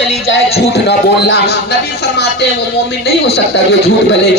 چلی جائے جھوٹ نہ بولنا. نبی فرماتے ہیں وہ مومن نہیں ہو سکتا جو جھوٹ بولے.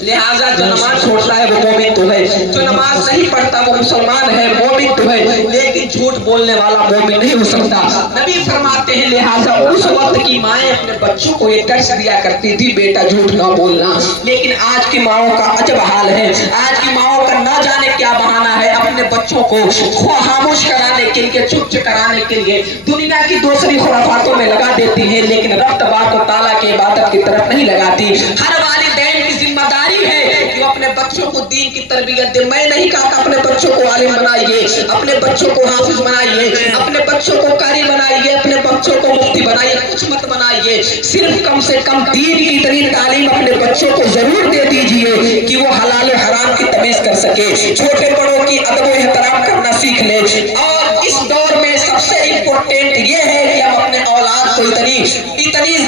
لہٰذا جو نماز چھوڑتا ہے وہ مومن تو ہے, جو نماز نہیں پڑھتا وہ مسلمان ہے, مومن تو ہے, لیکن جھوٹ بولنے والا مومن نہیں ہو سکتا. نبی فرماتے ہیں لہٰذا اس وقت کی مائیں اپنے بچوں کو یہ درس دیا کرتی تھی بیٹا جھوٹ نہ بولنا. لیکن آج کی ماؤں کا عجب حال ہے. آج کی ماؤں کا نہ جانے کیا بہانہ ہے اپنے بچوں کو خاموش کرانے کے لیے, چپ کرانے کے لیے دنیا کی دوسری خرافاتوں میں لگا دیتی ہیں, لیکن رب تبارک و تعالیٰ کی عبادت کی طرف نہیں لگاتی. ہر والدین کی ذمہ داری ہے کہ وہ اپنے بچوں کو دین کی تربیت دے. میں نہیں کہا کہ اپنے بچوں کو عالم بنائیے, اپنے بچوں کو حافظ بنائیے, اپنے بچوں کو قاری بنائیے, اپنے بچوں کو مفتی بنائیے, کچھ مت بنائیے. صرف کم سے کم دین کی ترین تعلیم اپنے بچوں کو ضرور دے دیجئے کہ وہ حلال و حرام کی تمیز کر سکے, چھوٹے بڑوں کی ادب و احترام کرنا سیکھ لے. اور اس دور میں سب سے امپورٹنٹ یہ ہے کہ ہم اپنے اولاد کو اتنی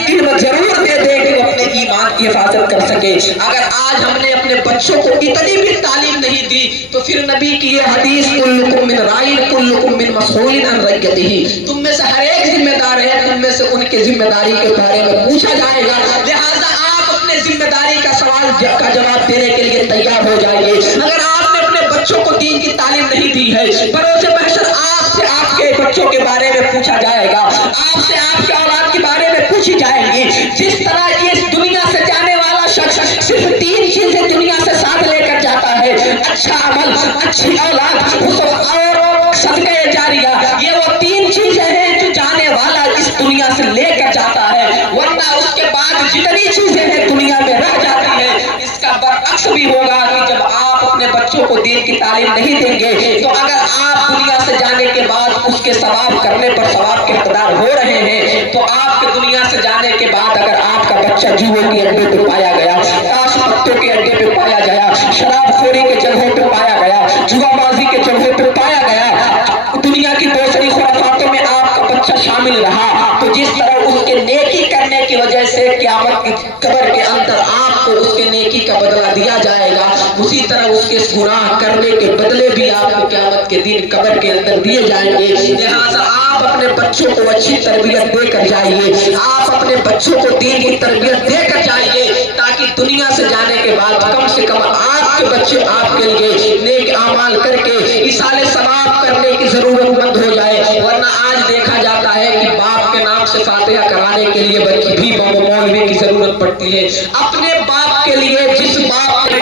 علم ضرور دے دیں کہ وہ اپنے ایمان کی حفاظت کر سکے. اگر آج ہم نے اپنے بچوں کو اتنی بھی تعلیم نہیں دی تو پھر نبی کی یہ حدیث کلکم من رائن کلکم من مسئول عن رعیتہ, تم میں سے ہر ایک ذمہ دار ہے, تم میں سے ان کی ذمہ داری کے بارے میں پوچھا جائے گا. لہٰذا آپ اپنے ذمہ داری کا سوال کا جواب دینے کے لیے تیار ہو جائیے. اگر آپ نے اپنے بچوں کو دین کی تعلیم نہیں دی ہے, بروز محشر آپ سے آپ کے بچوں کے بارے میں پوچھا جائے گا, آپ سے آپ کے اولاد کے بارے میں پوچھی جائیں گی. جس طرح یہ دنیا سے جانے والا شخص صرف 3 چیزیں دنیا سے ساتھ لے کر جاتا ہے, اچھا عمل, اچھی اولاد اور صدقہ جاریہ, یہ وہ 3 چیزیں ہیں جو جانے والا اس دنیا سے لے کر جاتا ہے, ورنہ اس کے بعد جتنی چیزیں ہیں دنیا میں رہ جاتی ہیں. اس کا برعکس بھی ہوگا کہ جب آپ اپنے بچوں کو دین کی تعلیم نہیں دیں گے تو اگر آپ دنیا سے جانے کے بعد اس کے ثواب کرنے پر ثواب کے حقدار ہو رہے ہیں, تو آپ کے دنیا سے جانے کے بعد اگر آپ کا بچہ جوئے کے اڈے پہ پایا گیا, تاش پتوں کے اڈے پہ پایا گیا, شراب خوری کے جگہوں پہ پایا گیا, جوا بازی کے جگہوں پہ پایا گیا, دنیا کی دوسری خرافاتوں میں آپ کا بچہ شامل رہا, تو جس طرح اس کے نیکی کرنے کی وجہ سے قیامت کی قبر کے اندر آپ کو اس کے نیکی کا بدلہ دیا جائے گا, اسی طرح اس کے گناہ کرنے کے بدلے بھی آپ کو قیامت کے دن قبر کے اندر دیے جائیں گے. لہٰذا آپ اپنے بچوں کو اچھی تربیت دے کر جائیے, آپ اپنے بچوں کو دین کی تربیت دے کر جائیے, تاکہ دنیا سے جانے کے بعد کم سے کم آپ کے بچے آپ کے لیے نیک اعمال کر کے ایصال ثواب کرنے کی ضرورت مند ہو جائے. ورنہ آج دیکھا جاتا ہے کہ باپ کے نام سے فاتحہ کرانے کے لیے بلکہ بھی مولوی کی ضرورت پڑتی ہے. اپنے باپ کے لیے جس باپ کے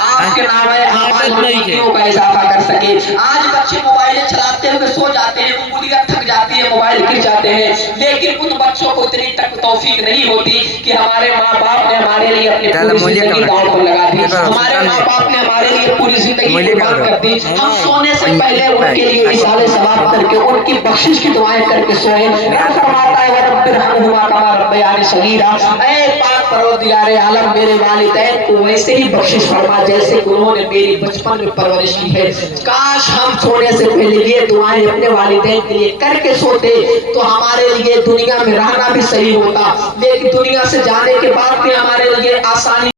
آپ کے نام نیکیوں کا اضافہ کر سکے. آج بچے موبائل چلاتے ہوئے سو جاتے ہیں, انگلیاں تھک جاتی ہیں, موبائل گر جاتے ہیں, لیکن ان بچوں کو اتنی تک توفیق نہیں ہوتی کہ ہمارے ماں باپ نے ہمارے لیے اپنی پوری زندگی داؤ پر لگا دی, ہمارے ماں باپ نے ہمارے لیے پوری زندگی قربان کر دی. ہم سونے سے پہلے ان کے لیے ایصال ثواب کر کے ان کی بخشش کی دعائیں کر کے سوئے. رب فرماتا ہے وَرَبِّ ارْحَمْهُمَا كَمَا رَبَّيَانِي صَغِيرًا, اے پاک پروردگار عالم میرے والدین کو ویسے ہی بخشش فرما جیسے کہ انہوں نے میری بچپن میں پرورش کی ہے. کاش ہم سونے سے پہلے یہ دعائیں اپنے والدین کے لیے کر کے سوتے تو ہمارے لیے دنیا میں رہنا بھی صحیح ہوتا, لیکن دنیا سے جانے کے بعد بھی ہمارے لیے آسانی